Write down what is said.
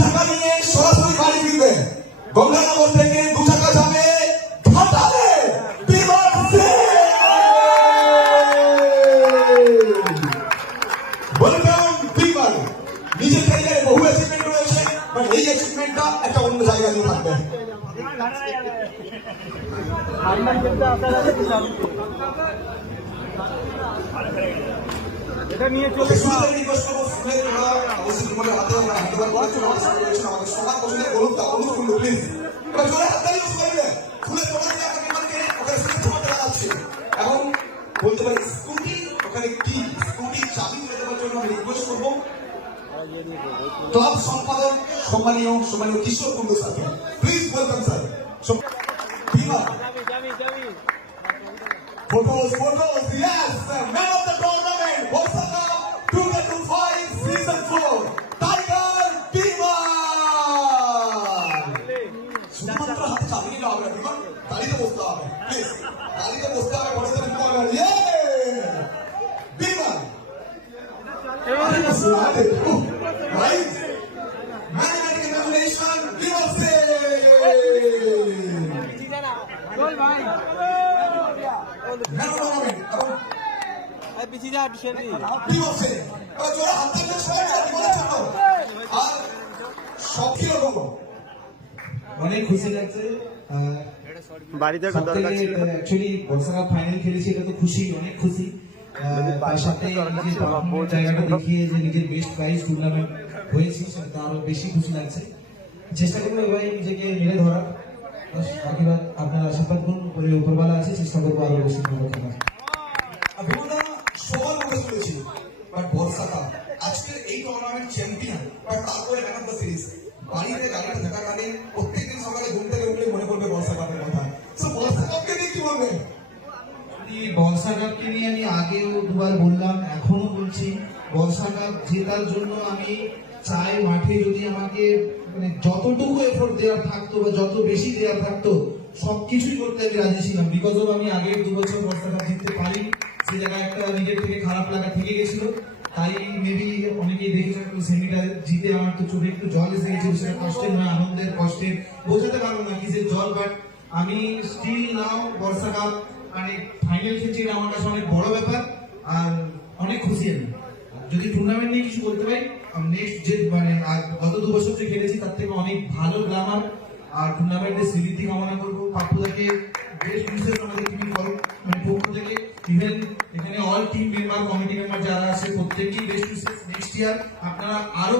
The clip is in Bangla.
চাকা নিয়ে সরাসরি বাড়ি ফিরবে। গঙ্গানগর থেকে 2 চাকা যাবে ঘাটালে। নিজের ক্যারিয়ারে বহু অ্যাচিভমেন্ট রয়েছে, বাট এই অ্যাচিভমেন্টটা একটা অন্য জায়গায় নিয়ে থাকবে। এটা নিয়ে চলে এবং বলতে পারি স্কুটি ওখানে কি স্কুটি চাবি নিয়ে দেওয়ার জন্য আমি রিকোয়েস্ট করবো ক্লাব সম্পাদক সম্মানীয় কিশোর কুন্ডু স্যারকে। Please welcome sir. Photos, yes, man of the tournament, Borsa Cup 2025 Season 4, Tiger Biman. শুধুমাত্র হাতে চাবি নিলে হবে না, বিমান তালিতে বসতে হবে, প্লিজ তালিতে বসতে হবে, বসে থাকতে হবে। বিমান right, man of the examination, Biman Singh. অনেক খুশি লাগছে। বাড়িতে অ্যাকচুয়ালি বর্ষা কাপ ফাইনাল খেলেছি, এটা তো খুশি, অনেক খুশি। তার সাথে জায়গাটা দেখিয়ে যে নিজের বেস্ট প্রাইজ টুর্নামেন্ট হয়েছে, সেটা আরো বেশি খুশি লাগছে। চেষ্টা করবো এবার নিজেকে মেরে ধরার। বাকিবার আপনার আশীর্বাদ করুন, উপরবেলা আছে, চেষ্টা করবো আরো বেশি ভালো খেলার। সবার মধ্যে চলেছিল, বাট বর্ষা কাপ আজকের এই টুর্নামেন্ট চ্যাম্পিয়ন, বাট তারপরে ম্যান অফ দ্য সিরিজ। বাড়িতে গাড়িটা থাকাকালীন প্রত্যেকদিন সকালে ঘুম থেকে উঠলে মনে পড়বে বর্ষা কাপের কথা। তো বর্ষা কাপকে নিয়ে কি বলবে? বর্ষা কাপকে নিয়ে আমি আগেও দুবার বললাম, এখনো বলছি, বর্ষা কাপ জেতার জন্য আমি চাই মাঠে যদি আমাকে মানে যতটুকু এফোর্ট দেওয়ার থাকতো বা যত বেশি দেওয়ার থাকতো সবকিছুই করতে আমি রাজি ছিলাম। বিকজ অফ আমি আগের 2 বছর বর্ষা কাপ জিততে পারি, সে জায়গায় একটা নিজের থেকে খারাপ লাগা থেকে গেছিল। তাই মেবি অনেকেই দেখেছেন সেমিটা জিতে আমার তো চোখে একটু জল এসে গেছিল, সেটা কষ্টের নয়, আনন্দের, কষ্টের বোঝাতে পারবো না কি যে জল। বাট আমি স্টিল নাও বর্ষা কাপ মানে ফাইনাল খেলছি, এটা আমার কাছে অনেক বড় ব্যাপার আর অনেক খুশি আমি। যদি টুর্নামেন্ট নিয়ে কিছু বলতে পারি, নেক্সট যে মানে গত 2 বছর যে খেলেছি তার থেকে অনেক ভালো গ্লামার আর টুর্নামেন্টের স্মৃতি কামনা করবো। পাপ্পুদাকে বেস্ট উইশেস আমাদের টিম মানে পক্ষ থেকে, ইভেন এখানে all team member, committee member যারা আছে প্রত্যেককেই বেস্ট উইশেস। নেক্সট ইয়ার আপনারা আরো